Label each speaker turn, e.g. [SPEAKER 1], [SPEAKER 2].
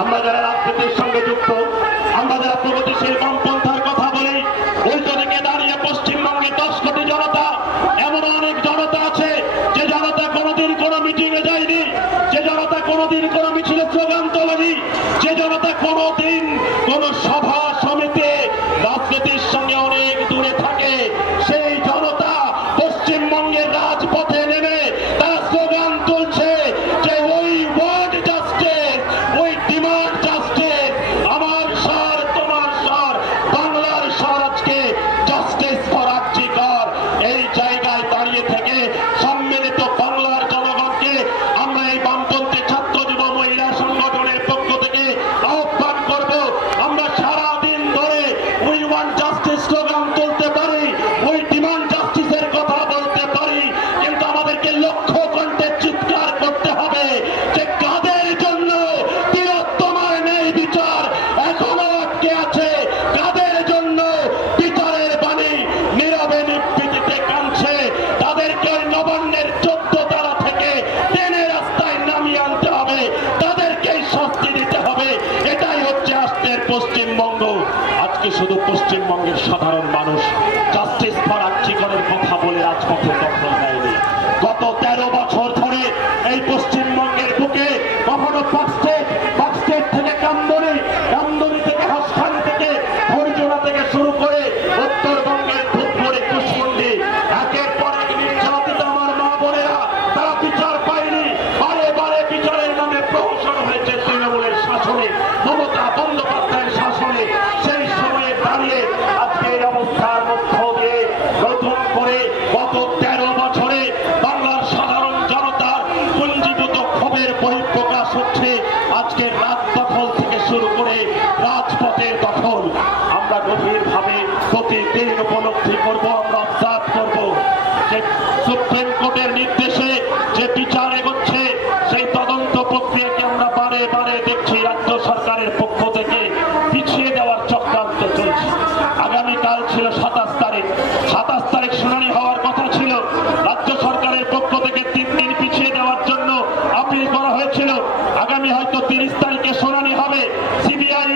[SPEAKER 1] আমরা যারা রাজনীতির সঙ্গে যুক্ত, আমরা যারা প্রগতিশীল বামপন্থার কথা বলি দিকে দাঁড়িয়ে পশ্চিমবঙ্গে দশ কোটি জনতা, এমন অনেক জনতা আছে যে জনতা কোনোদিন কোনো মিটিং এ যায়নি, যে জনতা কোনোদিন কোনো মিছিলে স্লোগান তোলেনি, যে জনতা কোনোদিন কোন সভা সমিতি রাজনীতির সঙ্গে অনেক দূরে থাকে। সেই জনতা পশ্চিমবঙ্গের রাজপথে নেমে আজকে শুধু পশ্চিমবঙ্গের সাধারণ মানুষ। জাস্টিস ফর আর্থিকরের কথা বলে রাজপথে দখল নেয়নি। গত তেরো বছর ধরে এই পশ্চিমবঙ্গের বুকে কখনো আমরা গভীর গভীরভাবে প্রতিদিন উপলব্ধি করব, আমরা অবজার্ভ করব যে সুপ্রিম কোর্টের নির্দেশে যে বিচার এগোচ্ছে, সেই তদন্ত প্রক্রিয়াকে আমরা বারে বারে দেখছি রাজ্য সরকারের পক্ষ থেকে পিছিয়ে দেওয়ার চক্রান্ত চলছে। আগামীকাল ছিল সাতাশ তারিখ। সাতাশ তারিখ শুনানি হওয়ার কথা ছিল। রাজ্য সরকারের পক্ষ থেকে তিন দিন পিছিয়ে দেওয়ার জন্য আপিল করা হয়েছিল। আগামী হয়তো তিরিশ তারিখে শুনানি হবে। সিবিআই